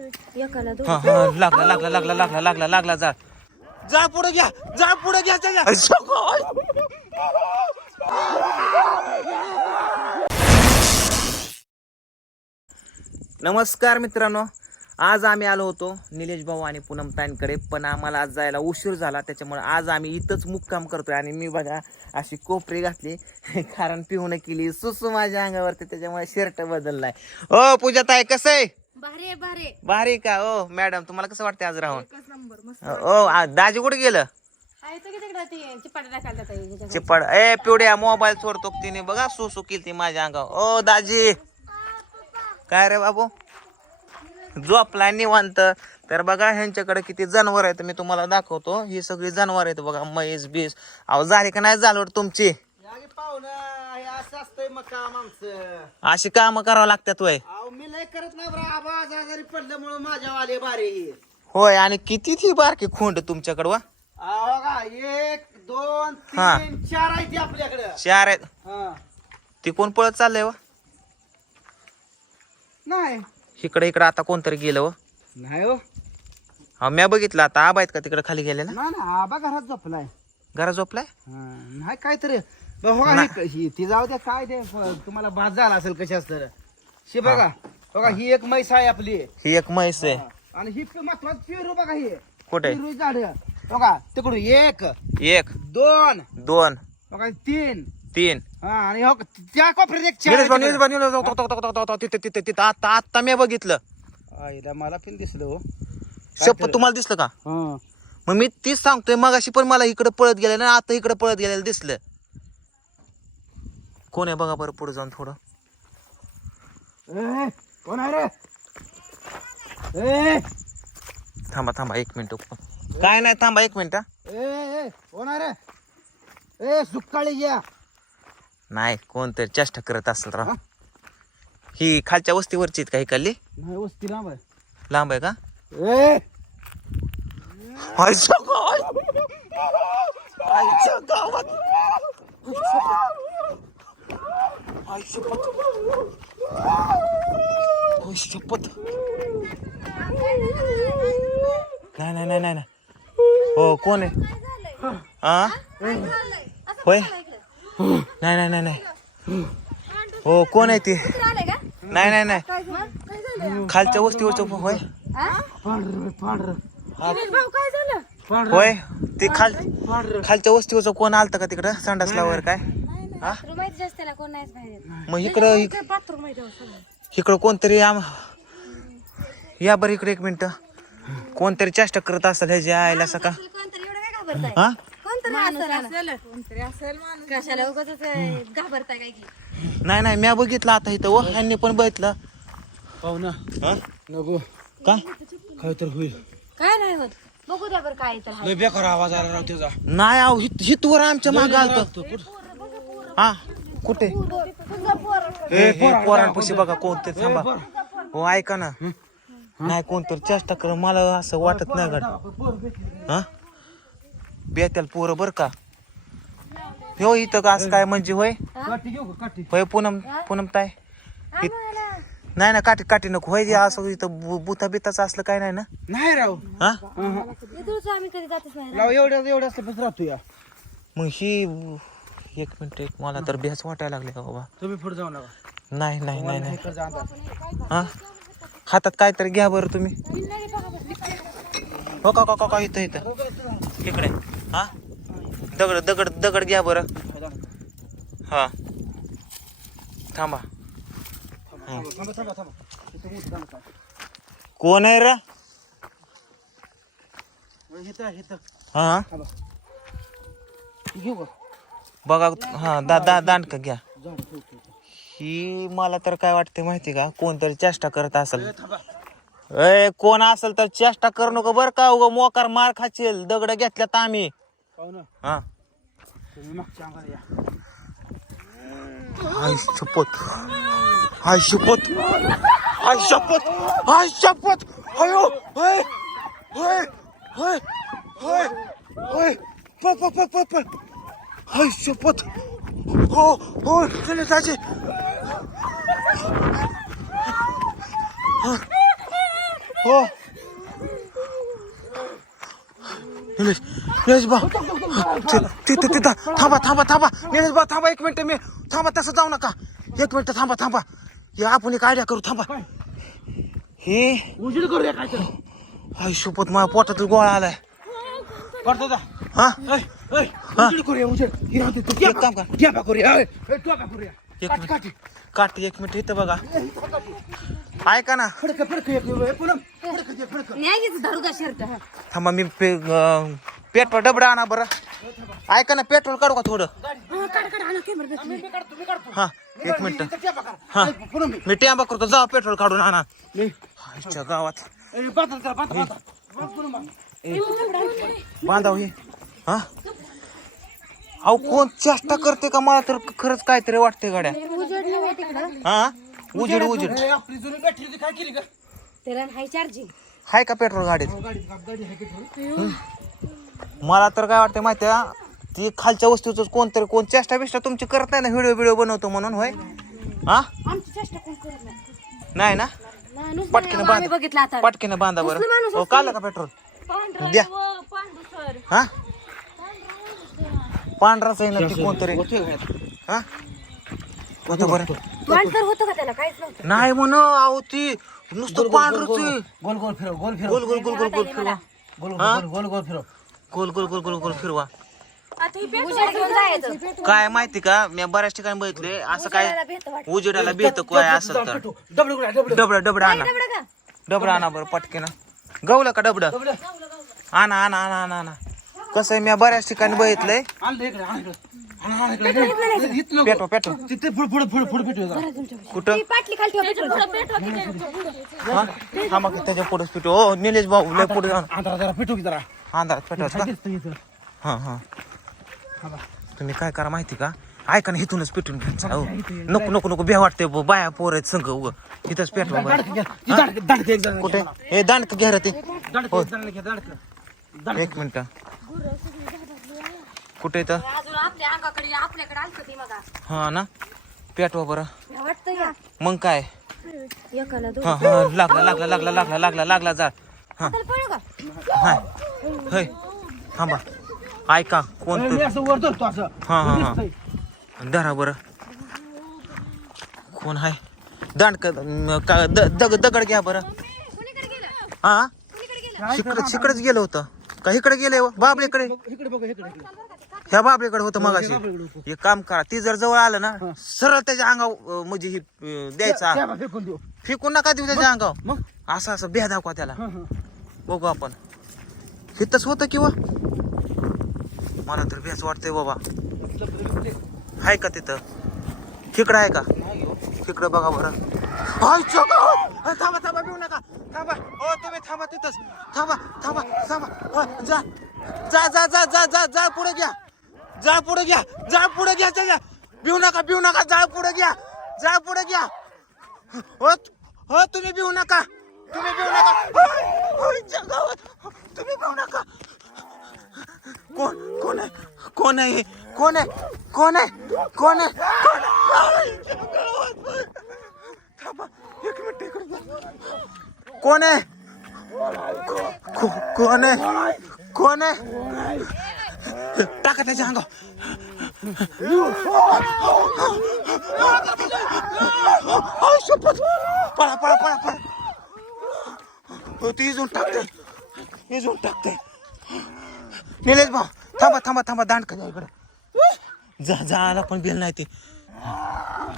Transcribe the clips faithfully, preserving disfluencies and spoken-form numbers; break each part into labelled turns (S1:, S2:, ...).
S1: एकाला दोन
S2: हा हा लागला लागला लागला लागला लागला लागला जा जा पुढे घ्या जा पुढे घ्या जा, जा. नमस्कार मित्रांनो, आज आम्ही आलो होतो निलेश भाऊ आणि पूनम ताईंकडे, पण आम्हाला आज जायला उशीर झाला, त्याच्यामुळे आज आम्ही इथंच मुक्काम करतोय. आणि मी बघा अशी कोपरी घातली कारण पिऊन केली सुसू माझ्या अंगावरती, त्याच्यामुळे शर्ट बदललाय. ओ पूजा ताई कसं आहे?
S1: भारी भारी
S2: भारी का? ओ मॅडम तुम्हाला कसं वाटतं आज राहून? ओ दाजी कुठे गेलं? चिपड ए पिवड्या मोबाईल चोरतो तिने बघा सुसू केली ती माझ्या अंगावर. ओ दाजी काय रे बाबू झोपलाय निवांत. तर बघा ह्यांच्याकडे किती जनावर आहेत मी तुम्हाला दाखवतो. ही सगळी जनावर आहेत बघा, म्हैस बीस. अहो झाली का नाही झालं तुमची? अशी काम करावं लागतात वय.
S3: मी लय करत नाही बरं, आवाज आजारी पडल्यामुळे माझ्या वाले बारे
S2: होय. आणि किती ती बारकी खोंड तुमच्याकडं वा?
S3: एक दोन
S2: हा.
S3: तीन चार आहे ती आपल्याकडे.
S2: चार आहेत.
S3: हा.
S2: ती कोण पळत चाललंय वा?
S3: नाही
S2: इकडे इकडे आता कोणतरी गेलं व.
S3: नाही हो,
S2: हा म्या बघितलं आता. आबा आहेत का तिकडे खाली गेले ना?
S3: नाही ना, आबा घरात झोपलाय.
S2: घरात झोपलाय?
S3: हा, नाही काहीतरी बघा ही- ही- ती जाऊ द्या, काय ते तुम्हाला भात झाला असेल कशाच तर. शी बघा बघा, ही एक म्हैस आहे आपली.
S2: ही एक म्हैस आहे.
S3: आणि ही महत्वाचं पेरू बघा, ही
S2: कुठे?
S3: पेरू झाड बघा तिकडून एक
S2: एक
S3: दोन
S2: दोन
S3: बघा तीन.
S2: तीन.
S3: हा, आणि हो त्या कोपऱ्यात एक चार
S2: निलेश भाऊ,
S3: आहे
S2: निलेश भाऊ, निलेश भाऊ, तो- तो- तो- तो- तो- तो- तिथे तिथे तिथं आता आता मी बघितलं.
S3: तिकडे. आईला मला पण दिसलं हो.
S2: शपथ तुम्हाला दिसलं का?
S3: हा.
S2: मग मी तीच सांगतोय, मग अशी पण मला इकडे पळत गेले ना, आता इकडे पळत गेलेलं दिसलं. कोण आहे बघा बरं पुढे जाऊन थोडं.
S3: ए, कोण आहे रे? ए
S2: थांबा थांबा एक मिनिट. काय नाही थांबा एक मिनिट.
S3: ए ए, कोण आहे रे? ए सुकाळी या.
S2: नाही कोणतरी चेष्टा करत असेल राव. ही खालच्या वस्तीवरची आहेत का ही कल्ली?
S3: नाही वस्ती लांब आहे.
S2: लांब आहे का?
S3: ए
S2: आईच्या गावात. आईच्या गावात. आई शपथ. आई शपथ. नाही नाही नाही नाही. हो कोण आहे? हा होय. नाही नाही नाही नाही. हो कोण आहे ते? नाही नाही नाही. खालच्या वस्तीवरच होय.
S3: पांढर पांढर
S2: होय ते खाल खालच्या वस्तीवरचं कोण आलतं का तिकडं संडासला वर काय? हा मग इकडं इकडं कोणतरी आम या बरं इकडे एक मिनिट. कोणतरी चेष्टा करत असेल ह्याच्या आईला सका. हा नाही नाही म्या बघितलं आता इथं व ह्यांनी पण बघितलं.
S3: पाहुणा
S2: हा
S3: नको
S2: का
S3: काय तर होईल.
S1: काय नाही होत, बघू द्या बरं काय तर.
S3: लय बेकार आवाज आला राव त्याचा.
S2: नाही आहो हितवर आमच्या माग आलत. हा कुठे? हे हे पोरांपाशी बघा कोणतरी. थांबा हो ऐका ना. नाही कोणतरी चेष्टा कर, मला असं वाटत नाही गड. हा बेत्याल पोरं बर का हो इथं का असं काय म्हणजे होय
S3: काठी घेऊ का काठी?
S2: होय पूनम पूनम ताय. हि- नाही ना काठी काठी नको होय. असं इथं बु- बुथा बिताचं असलं काय नाही ना?
S3: नाही राव.
S2: हा
S1: आम्ही कधी जातच नाही.
S3: राव एवढ्या एवढ्या असल्यापासून राहतो या.
S2: मग ही एक मिनिट एक मला तर बेस वाटायला लागले का बाबा.
S3: तुम्ही पुढे जाऊ नका.
S2: नाही नाही नाही नाही.
S3: इकडे जा अंदाज.
S2: हा हातात काय तर घ्या बरं तुम्ही. हो का का का इथं इथं इकडे. हा दगड दगड दगड घ्या बरं. हा थांबा.
S3: थांबा थांबा थांबा. इथं मोठं झालं काय?
S2: कोण आहे रे?
S3: इथं इथं
S2: हा
S3: थांबा. घेऊ का?
S2: बघा. हा दा दा दांडका घ्या.
S3: जाऊ ठेव ठेव.
S2: ही मला तर काय वाटते माहिती का, कोणतरी चेष्टा करत असेल.
S3: थांबा.
S2: ए कोण असेल तर चेष्टा करू नको बर का. उगा मोकार मार खाशील. दगड घेतल्यात आम्ही.
S3: पाहुणा
S2: हा
S3: तुम्ही मागच्या अंगाला या.
S2: आई शपथ. आई शपथ. आई शपथ. आई शपथ. अयो होय होय होय होय होय. प प प प प. आई शपथ. हो हो चले दाजी. हो निलेश निलेश भाऊ तिथं तिथं थांबा थांबा थांबा निलेश भाऊ थांबा एक मिनिट मी थांबा तसं जाऊ नका एक मिनिट थांबा थांबा हे आपण एक आयडिया करू थांबा हे
S3: उजेड करूया काय तर
S2: आई शपथ माझ्या पोटात गोळा आलाय
S3: करतो जा
S2: हा
S3: ऐ ऐ उजेड करूया उजेड ही राहते तू
S2: एक काम कर
S3: घ्या बा करूया ऐ ऐ तू बा करूया
S2: एक
S3: काट
S2: मिनिट
S3: काट
S2: काट एक मिनिट इथं बघा ऐका ना
S3: फडक फडक एक पुन्हा फडक दे फडक
S1: न्याय घेतो धरू का शर्ट हा.
S2: थांबा मी पे अं, पेट्रोल डबडा आणा बरं ऐका ना पेट्रोल काढू का थोडं
S1: हा, काढ काढ आणा कॅमेरा
S3: मी काढतो मी काढतो
S2: हा एक मिनिट
S3: घ्या बा कर
S2: हा.
S3: पुन्हा मी
S2: मी टॅम्बा करतो जा पेट्रोल काढून आणा
S3: मी
S2: आईच्या गावात
S3: ए बांधा करा बांधा बांधा पुन्हा बांध
S2: बांधाव हे हा अहो कोण चेष्टा करते का मला तर खरंच काहीतरी वाटते गाड्या
S1: उजेड नाही तिकडं
S2: हा उजेड उजेड
S3: ए, आपली जुनी बॅटरी होती काय केली का
S1: त्याला हाय चार्जिंग
S2: हाय का पेट्रोल गाडीत
S3: गाडी गाडी आहे की थोडी
S2: मला तर काय वाटतं माहिती आहे ती खालच्या वस्तूच कोणतरी कोण चेष्टा बिष्टा तुमची करत नाही ना व्हिडिओ व्हिडिओ बनवतो म्हणून होय हा
S1: आमची चेष्टा कोण करत नाही
S2: नाही ना
S1: माणूस
S2: पटकीनं
S1: नाही, आम्ही
S2: बांध
S1: बघितलं आता
S2: पटकीनं बांधा बरं
S1: कसलं माणूस
S2: हो
S1: असतं?
S2: काढलं का पेट्रोल द्या हा पांढराच आहे ना ती कोणतरी हा होतं बरं
S1: वाण तर होतं का त्याला काहीच नव्हतं
S2: नाही म्हण अहो ती नुसतं पांढरच आहे
S3: गोल गोल फिरव गोल फिरव
S2: गोल गोल गोल गोल गोल फिरवा
S3: गोल गोल गोल गोल फिरव
S2: गोल गोल गोल गोल गोल फिरवा
S1: उजेड घेऊन जायचं
S2: काय माहिती का मी बऱ्याच ठिकाणी बघितले असं काय
S1: उजेडाला भेटतं वाटतं.
S2: उजेडाला बेत काय असेल तर
S3: डबल गुडा डबल
S2: डबडा डबडा आणा
S1: दगडं का?
S2: डबडा आणा बरं पटकेनं गवलं का डबडं
S3: डबल
S2: आणा आणा आणा आणा आणा कसं आहे मी बऱ्याच ठिकाणी बघितलंय
S3: आण इकडे आण इकडे आण आण इकडे इथं नको
S2: पेटो पेटो
S3: तिथे पुढे पुढे पुढे पुढे पेटव जरा
S2: कुठं
S1: ती पाटली खाली ठेवा पेट्रोल.
S2: हा थांबा की त्याच्या पुढे पेटो ओ निलेश भाऊ लय पुढे जाऊन
S3: आंधळा जरा पेटव की जरा
S2: अंधारात पेटवत का
S3: इथं इथं
S2: हा हा तुम्ही काय करा माहिती का ऐका ना इथूनच पेटून घ्यायचं हो नको नको नको भ्या वाटते बाया पोर आहेत संघ उग इथंच पेटवा बरं.
S3: दांडक घ्या दांडक दांडक एक जण
S2: कुठे हे दांडक घ्या रे ते
S3: दांडक एक जण घ्या दांडक
S2: एक मिनिट कुठे तर
S1: अजून आपल्या अंगाकडे आपल्याकडे आलतं ती मगा
S2: हा ना पेटवा बरं
S1: वाटतं या
S2: मग काय
S1: एकाला दोन
S2: हा हा लागला लागला लागला लागला लागला लागला जा हा
S1: त्याला पळू का
S2: हाय होय थांबा ऐका कोण
S3: मी असं वर धरतो असं
S2: हा हा हा
S3: दिसतंय.
S2: धरा बरं कोण आहे दांडक का द- दग दगड घ्या बरं
S1: कुणीकडे गेलं
S2: हा
S1: कुणीकडे गेलं
S2: शिकडे शिकडेच गेलं होतं का इकडे गेले हो? बाबलीकडे
S3: इकडे बघा इकडे इकडे
S2: ह्या बाबलीकडे होतं मगाशी
S3: बाबलीकडे होतं.
S2: एक काम करा ती जर जवळ आलं ना सरळ त्याच्या अंगावर अं, म्हणजे ही अं, द्यायचा
S3: त्या बा, फेकून देऊ
S2: फेकून नका देऊ त्याच्या अंगावर
S3: मग
S2: असं असं बेह दाखवा त्याला
S3: हा हा
S2: बघू आपण हितच होतं किंवा मला तर बेच वाटतंय बाबा आहे का तिथं तिकडं आहे का तिकडं बघा बरं आय चोका थांबा थांबा भिऊ नका थांबा हो तुम्ही थांबा तिथंच थांबा थांबा थांबा अ, जा जा जा जा जा जा जा पुढे घ्या जा पुढे घ्या जा पुढे घ्या त्याच्या भिऊ नका भिऊ नका जा पुढे घ्या जा पुढे घ्या हो हो तुम्ही भिऊ नका तुम्ही भिऊ नका होय, च्या गावात तुम्ही भिऊ नका कोण कोण आहे कोण आहे कोण आहे कोण आहे कोण आहे कोण आहे? थांबा एक मिनिट इकडे घ्या. कोण आहे को- कोण आहे कोण आहे टाका त्याच्या अंगावर आय, शपथ. पळा पळा पळा पळा हो ती इजून टाकते इजून टाकते निलेश भाऊ थांबा थांबा थांबा दांड का इकडे जा जा आला पण बेल नाही ते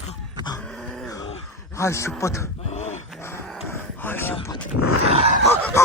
S2: हाय शपथ हाय शपथ